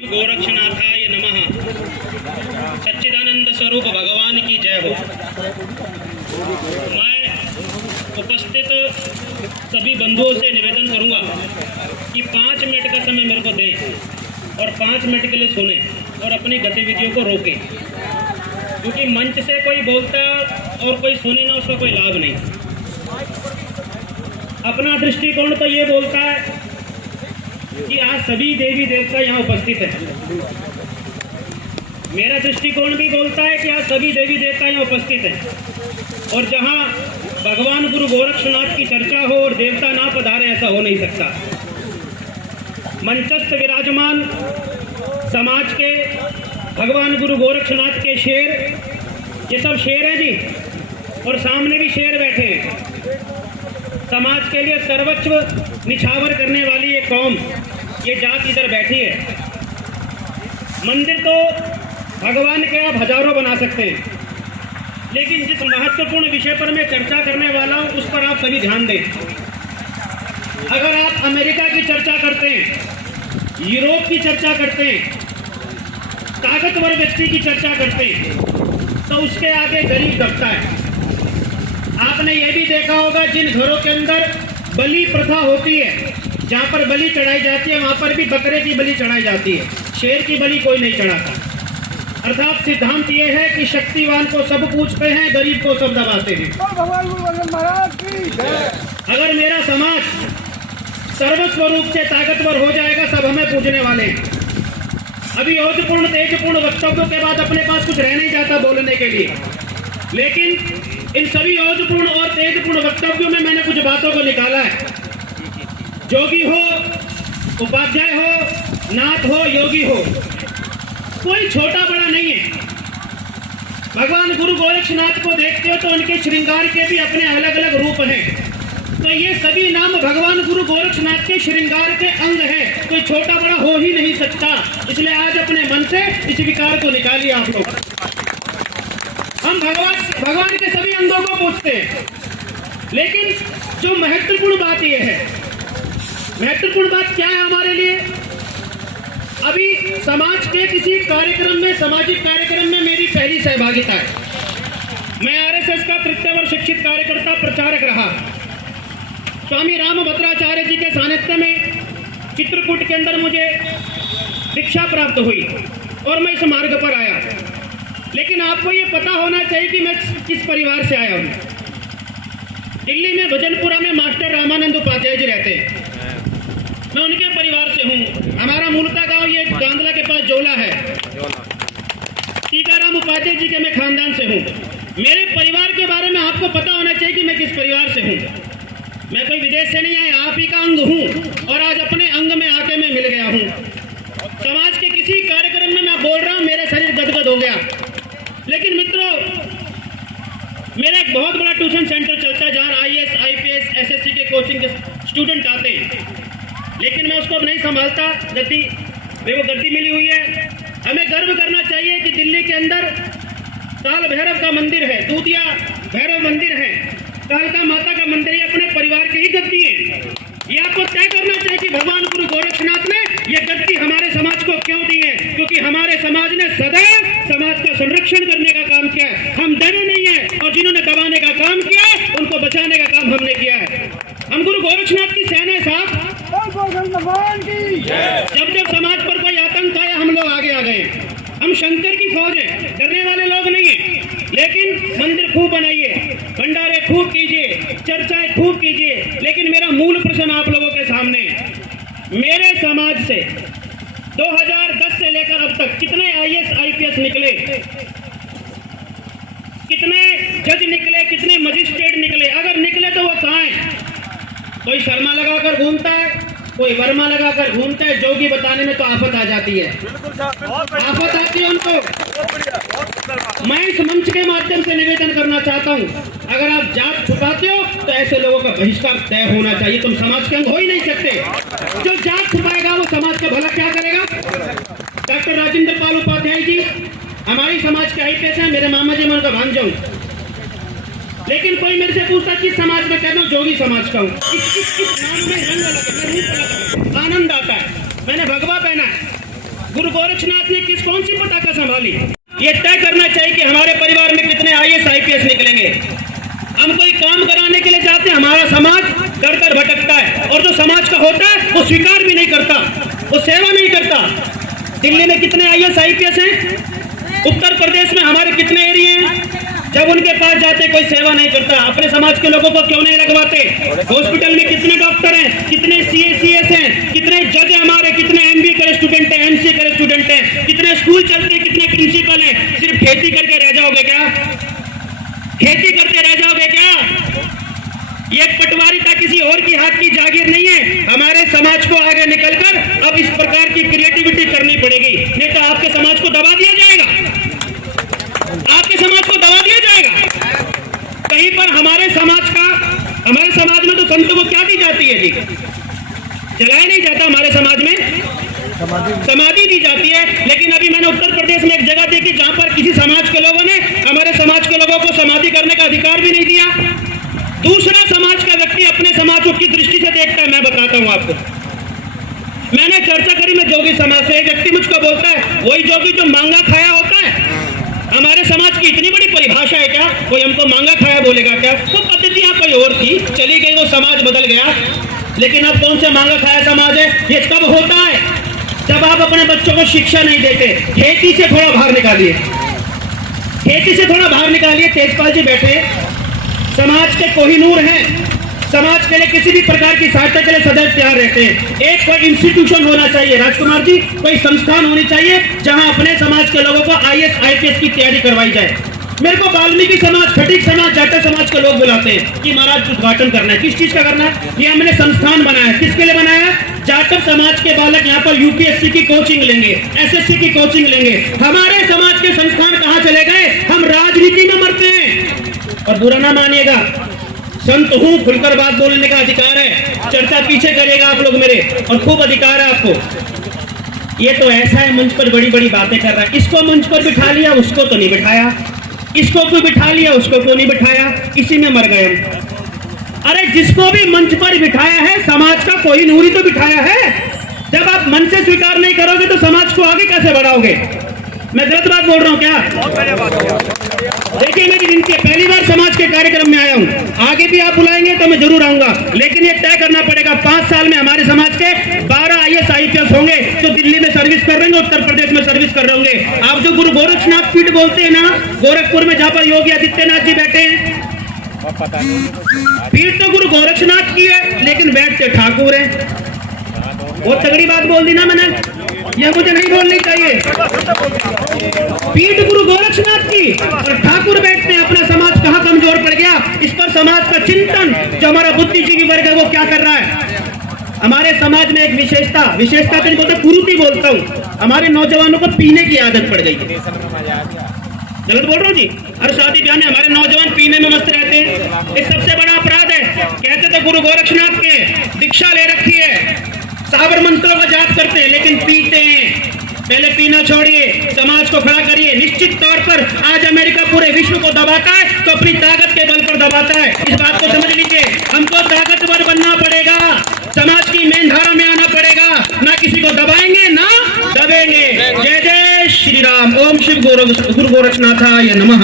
गोरक्षनाथाय नमः। सच्चिदानंद स्वरूप भगवान की जय हो। मैं उपस्थित सभी बंधुओं से निवेदन करूंगा कि 5 मिनट का समय मेरे को दें और 5 मिनट के लिए सुने और अपनी गतिविधियों को रोकें, क्योंकि मंच से कोई बोलता और कोई सुने ना, उसका कोई लाभ नहीं। अपना दृष्टिकोण तो ये बोलता है कि आज सभी देवी देवता यहाँ उपस्थित हैं। मेरा दृष्टिकोण भी बोलता है कि आज सभी देवी देवता यहाँ उपस्थित हैं, और जहाँ भगवान गुरु गोरक्षनाथ की चर्चा हो और देवता ना पधारे, ऐसा हो नहीं सकता। मंचस्थ विराजमान समाज के भगवान गुरु गोरक्षनाथ के शेर, ये सब शेर हैं जी, और सामने भी शेर बैठे हैं। समाज के लिए सर्वस्व निछावर करने वाली ये कौम, ये जात इधर बैठी है। मंदिर तो भगवान के आप हजारों बना सकते हैं, लेकिन जिस महत्वपूर्ण विषय पर मैं चर्चा करने वाला हूं उस पर आप सभी ध्यान दें। अगर आप अमेरिका की चर्चा करते हैं, यूरोप की चर्चा करते हैं, ताकतवर व्यक्ति की चर्चा करते हैं, तो उसके आगे गरीब दबता है। आपने ये भी देखा होगा, जिन घरों के अंदर बलि प्रथा होती है, जहाँ पर बलि चढ़ाई जाती है, वहाँ पर भी बकरे की बलि चढ़ाई जाती है, शेर की बलि कोई नहीं चढ़ाता। अर्थात सिद्धांत ये है कि शक्तिवान को सब पूछते हैं, गरीब को सब दबाते हैं। अगर मेरा समाज सर्वस्वरूप से ताकतवर हो जाएगा, सब हमें पूजने वाले हैं। अभी ओजपूर्ण तेजपूर्ण वक्तव्यों के बाद अपने पास कुछ रह नहीं जाता बोलने के लिए, लेकिन इन सभी ओजपूर्ण और तेजपूर्ण वक्तव्यों में मैंने कुछ बातों को निकाला है। जोगी हो, उपाध्याय हो, नाथ हो, योगी हो, कोई छोटा बड़ा नहीं है। भगवान गुरु गोरक्षनाथ को देखते हो तो उनके श्रृंगार के भी अपने अलग अलग रूप हैं। तो ये सभी नाम भगवान गुरु गोरक्षनाथ के श्रृंगार के अंग हैं, कोई छोटा बड़ा हो ही नहीं सकता। इसलिए आज अपने मन से इस विकार को निकालिए आप लोग। हम भगवान के सभी अंगों को पूछते हैं, लेकिन जो महत्वपूर्ण बात यह है, महत्वपूर्ण बात क्या है हमारे लिए? अभी समाज के किसी कार्यक्रम में, सामाजिक कार्यक्रम में मेरी पहली सहभागिता है। मैं आरएसएस का तृतीय वर्ष शिक्षित कार्यकर्ता प्रचारक रहा। स्वामी रामभद्राचार्य जी के सानिध्य में चित्रकूट के अंदर मुझे दीक्षा प्राप्त हुई और मैं इस मार्ग पर आया। लेकिन आपको ये पता होना चाहिए कि मैं किस परिवार से आया हूँ। दिल्ली में भजनपुरा में मास्टर रामानंद उपाध्याय जी रहते हैं, मैं उनके परिवार से हूँ। हमारा मूलतः गांव ये गांधला के पास जोला है। टीकाराम उपाध्याय जी के मैं खानदान से हूँ। मेरे परिवार के बारे में आपको पता होना चाहिए कि मैं किस परिवार से हूँ। मैं कोई विदेश से नहीं आया, आप ही का अंग हूँ, और आज अपने अंग में आके मैं मिल गया हूँ। समाज के किसी कार्यक्रम में मैं बोल रहा हूँ, मेरा शरीर गदगद हो गया। लेकिन मित्रों, मेरा एक बहुत बड़ा ट्यूशन सेंटर चलता है, जहाँ IAS, IPS, SSC के कोचिंग के स्टूडेंट आते हैं, लेकिन मैं उसको अब नहीं संभालता। गद्दी गद्दी मिली हुई है। हमें गर्व करना चाहिए कि दिल्ली के अंदर काल भैरव का मंदिर है, दूधिया भैरव मंदिर है, कालका माता का मंदिर, ये अपने परिवार के ही गद्दी है। ये आपको तय करना चाहिए कि भगवान गुरु गोरक्षनाथ ने ये गद्दी हमारे समाज को क्यों दी है, क्योंकि हमारे समाज ने सदैव समाज का संरक्षण करने का काम किया है। हम डरे नहीं है, और जिन्होंने दबाने का काम किया है उनको बचाने का काम हमने किया है। हम गुरु गोरक्षनाथ की सेना है साहब। जब जब समाज पर कोई आतंक आया, हम लोग आगे आ गए। हम शंकर की फौज है, डरने वाले लोग नहीं है। लेकिन मंदिर खूब बनाइए, भंडारे खूब कीजिए, चर्चाएं खूब कीजिए, लेकिन मेरा मूल प्रश्न आप लोगों के सामने है। मेरे समाज से 2010 से लेकर अब तक कितने IAS, IPS निकले, कितने जज निकले, कितने मजिस्ट्रेट निकले? अगर निकले तो वो कहाँ है? कोई शर्मा लगाकर घूमता है, कोई वर्मा लगाकर घूमता है। जोगी बताने में तो आफत आ जाती है, आफत आती है उनको। मैं इस मंच के माध्यम से निवेदन करना चाहता हूं, अगर आप जात छुपाते हो तो ऐसे लोगों का बहिष्कार तय होना चाहिए। तुम समाज के अंग हो ही नहीं सकते। जो जात छुपाएगा वो समाज का भला क्या करेगा? डॉक्टर राजेंद्र पाल उपाध्याय जी हमारी समाज के IPS हैं, मेरे मामा जी, मैं उनका भांजा हूं। लेकिन कोई मेरे से पूछता किस समाज में, कहता हूँ जोगी समाज का हूँ। इस नाम में रंग अलग है, आनंद आता है। मैंने भगवा पहना है, गुरु गोरक्षनाथ ने कौन सी पताका संभाली? ये तय करना चाहिए कि हमारे परिवार में कितने IAS IPS निकलेंगे। हम कोई काम कराने के लिए जाते हैं, हमारा समाज कर कर भटकता है, और जो समाज का होता है वो स्वीकार भी नहीं करता, वो सेवा नहीं करता। दिल्ली में कितने IAS IPS हैं? उत्तर प्रदेश में हमारे कितने एरिया हैं? जब उनके पास जाते कोई सेवा नहीं करता। अपने समाज के लोगों को क्यों नहीं लगवाते? हॉस्पिटल में कितने डॉक्टर हैं, कितने CACS हैं, कितने जज हमारे, कितने MBA करे स्टूडेंट हैं, MC करे स्टूडेंट हैं, कितने स्कूल चलते हैं, कितने प्रिंसिपल हैं? सिर्फ खेती करके रह जाओगे क्या? खेती करते रह जाओगे क्या? ये पटवारिता किसी और की हाथ की जागीर नहीं है। हमारे समाज को आगे निकलकर अब इस प्रकार की क्रिएटिविटी करनी पड़ेगी, नहीं तो आपके समाज को दबा दिया जाएगा, आपके समाज को दबा दिया जाएगा। कहीं पर हमारे समाज में तो संतों को क्या दी जाती है जी? जलाया नहीं जाता हमारे समाज में, समाधि दी जाती है। लेकिन अभी मैंने उत्तर प्रदेश में एक जगह देखी जहां पर किसी समाज के लोगों ने हमारे समाज के लोगों को समाधि करने का अधिकार भी नहीं दिया। दूसरा समाज का व्यक्ति अपने समाज को किस दृष्टि से देखता है, मैं बताता हूं आपको। मैंने चर्चा करी में जोगी समाज से, एक व्यक्ति मुझको बोलता है वही जोगी जो मांगा खाया होता है। हमारे समाज की इतनी बड़ी परिभाषा है क्या? कोई हमको मांगा खाया बोलेगा क्या? वो पद्धतियां कोई और थी, चली गई, वो समाज बदल गया। लेकिन अब कौन सा मांगा खाया समाज है? ये कब होता है? जब आप अपने बच्चों को शिक्षा नहीं देते। खेती से थोड़ा बाहर निकालिए, खेती से थोड़ा बाहर निकालिए। तेजपाल जी बैठे, समाज के कोहिनूर हैं, समाज के लिए किसी भी प्रकार की सहायता के लिए सदैव तैयार रहते हैं। एक कोई इंस्टीट्यूशन होना चाहिए राजकुमार जी, कोई संस्थान होनी चाहिए जहां अपने समाज के लोगों को IAS IPS की तैयारी करवाई जाए। मेरे को वाल्मीकि समाज, खटीक समाज, जाटव समाज के लोग बुलाते हैं कि महाराज उद्घाटन करना है। किस चीज का करना है? ये हमने संस्थान बनाया है। किसके लिए बनाया है? जाटव समाज के बालक यहाँ पर UPSC की कोचिंग लेंगे, SSC की कोचिंग लेंगे। हमारे समाज के संस्थान कहाँ चले गए? हम राजनीति में मरते हैं। और बुरा ना मानिएगा, संत हूं, खुलकर बात बोलने का अधिकार है। चर्चा पीछे करेगा आप लोग मेरे, और खूब अधिकार है आपको। ये तो ऐसा है मंच पर बड़ी बड़ी बातें कर रहा है। इसको मंच पर बिठा लिया, उसको तो नहीं बिठाया, इसको कोई बिठा लिया, उसको को नहीं बिठाया, इसी में मर गए हम। अरे जिसको भी मंच पर बिठाया है समाज का कोई नूरी तो बिठाया है। जब आप मन से स्वीकार नहीं करोगे तो समाज को आगे कैसे बढ़ाओगे? मैं गलत बात बोल रहा हूँ क्या? देखिए मेरी विनती है, पहली बार समाज के कार्यक्रम में आया हूँ, आगे भी आप बुलाएंगे तो मैं जरूर आऊंगा। लेकिन ये तय करना पड़ेगा 5 साल में हमारे समाज के 12 IAS IPS होंगे जो दिल्ली में सर्विस कर रहे हैं, उत्तर प्रदेश में सर्विस कर रहे होंगे। आप जो गुरु गोरक्षनाथ पीठ बोलते हैं ना, गोरखपुर में जहाँ पर योगी आदित्यनाथ जी बैठे हैं, पीठ तो गुरु गोरक्षनाथ की है लेकिन बैठते ठाकुर है। बहुत तगड़ी बात बोल दी ना मैंने, यह मुझे नहीं बोलनी चाहिए। पीठ गुरु गोरक्षनाथ की और ठाकुर बैठते हैं। अपना समाज कहाँ कमजोर पड़ गया, इस पर समाज का चिंतन जो हमारा बुद्धिजीवी वर्ग है वो क्या कर रहा है? हमारे समाज में एक विशेषता तो नहीं बोलता, कुरीति बोलता हूँ, हमारे नौजवानों को पीने की आदत पड़ गई है। गलत बोल रहा हूँ जी? और शादी ब्याह में हमारे नौजवान पीने में मस्त रहते हैं। ये सबसे बड़ा अपराध है। कहते थे गुरु गोरक्षनाथ के दीक्षा ले रखी है, साबर मंत्रों का जाप करते हैं, लेकिन पीते हैं। पहले पीना छोड़िए, समाज को खड़ा करिए। निश्चित तौर पर आज अमेरिका पूरे विश्व को दबाता है तो अपनी ताकत के बल पर दबाता है। इस बात को समझ लीजिए। हमको ताकतवर बनना पड़ेगा, समाज की मेन धारा में आना पड़ेगा, ना किसी को दबाएंगे ना दबेंगे। जय जय श्री राम। ओम शिव गुरु गोरक्षनाथाय नमः।